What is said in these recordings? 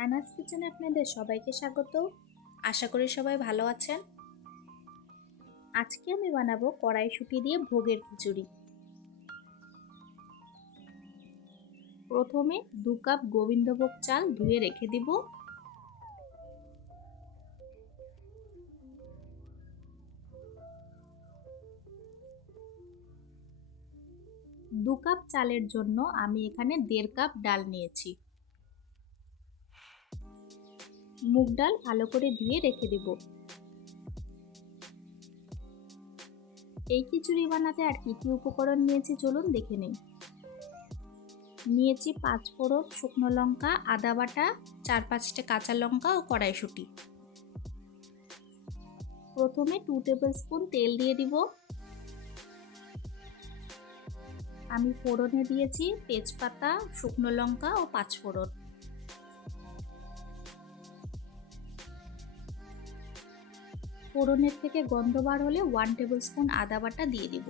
অ্যানাস কিচেনে আপনাদের সবাইকে স্বাগত। আশা করি সবাই ভালো আছেন। আজকে আমি বানাবো কড়াইশুঁটি দিয়ে ভোগের খিচুড়ি। প্রথমে 2 কাপ গোবিন্দভোগ চাল ধুয়ে রেখে দিব। দু কাপ চালের জন্য আমি এখানে 1.5 কাপ ডাল নিয়েছি। মুগ ডাল ভালো করে ধুয়ে রেখে দেব। এই খিচুড়ি বানাতে আর কি কি উপকরণ নিয়েছি চলুন দেখে নিই। নিয়েছি 5 ফোড়ন, শুকনো লঙ্কা, আদা বাটা, 4-5টা কাঁচা লঙ্কা ও কড়াইশুঁটি। প্রথমে 2 টেবিল স্পুন তেল দিয়ে দিব। আমি ফোড়নে দিয়েছি তেজপাতা, শুকনো লঙ্কা ও 5 ফোড়ন। ফোড়নের থেকে গন্ধ বার হলে 1 টেবিল স্পুন আদা বাটা দিয়ে দিব।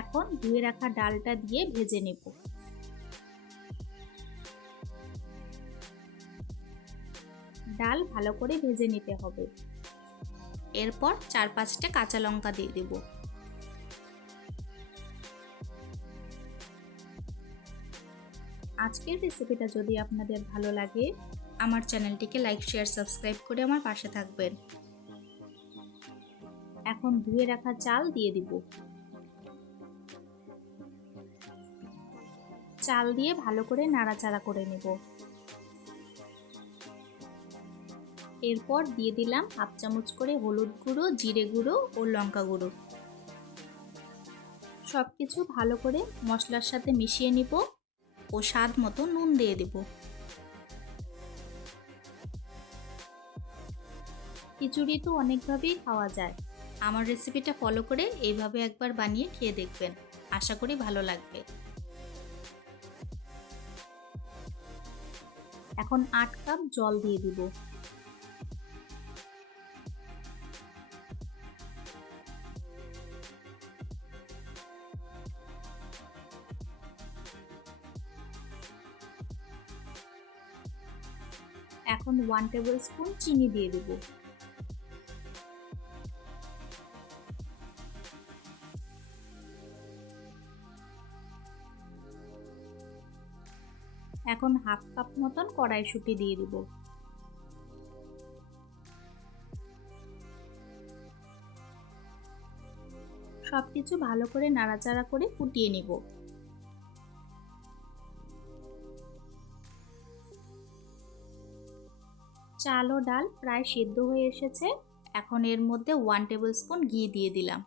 এখন ধুয়ে রাখা ডালটা দিয়ে ভেজে নেব। ডাল ভালো করে ভেজে নিতে হবে। এরপর 4-5টা কাঁচা লঙ্কা দিয়ে দেব। আজকের রেসিপিটা যদি আপনাদের ভালো লাগে আমার চ্যানেলটিকে লাইক, শেয়ার, সাবস্ক্রাইব করে আমার পাশে থাকবেন। এখন ধুয়ে রাখা চাল দিয়ে দিব। চাল দিয়ে ভালো করে নাড়াচাড়া করে নেব। এরপর দিয়ে দিলাম 1/2 চামচ করে হলুদ গুঁড়ো, জিরে গুঁড়ো ও লঙ্কা গুঁড়ো। সব কিছু ভালো করে মশলার সাথে মিশিয়ে নিব ও স্বাদ মতো নুন দিয়ে দেব। খিচুড়ি তো অনেকভাবেই খাওয়া যায়। আমার রেসিপিটা ফলো করে এইভাবে একবার বানিয়ে খেয়ে দেখবেন, আশা করি ভালো লাগবে। এখন 8 কাপ জল দিয়ে দিব। এখন 1 টেবিল স্পুন চিনি দিয়ে দেব। এখন 1/2 কাপ মতন কড়াইশুঁটি দিয়ে দিব। সবকিছু ভালো করে নাড়াচাড়া করে ফুটিয়ে নিব। চাল ও ডাল প্রায় সিদ্ধ হয়ে এসেছে। এখন এর মধ্যে 1 টেবিল স্পুন ঘি দিয়ে দিলাম।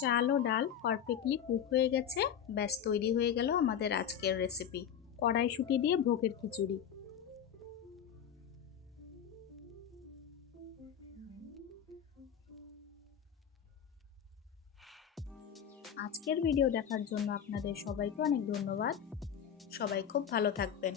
চাল ও ডাল পারফেক্টলি কুক হয়ে গেছে। ব্যাস তৈরি হয়ে গেল আমাদের আজকের রেসিপি, কড়াইশুঁটি দিয়ে ভোগের খিচুড়ি। আজকের ভিডিও দেখার জন্য আপনাদের সবাইকে অনেক ধন্যবাদ। সবাই খুব ভালো থাকবেন।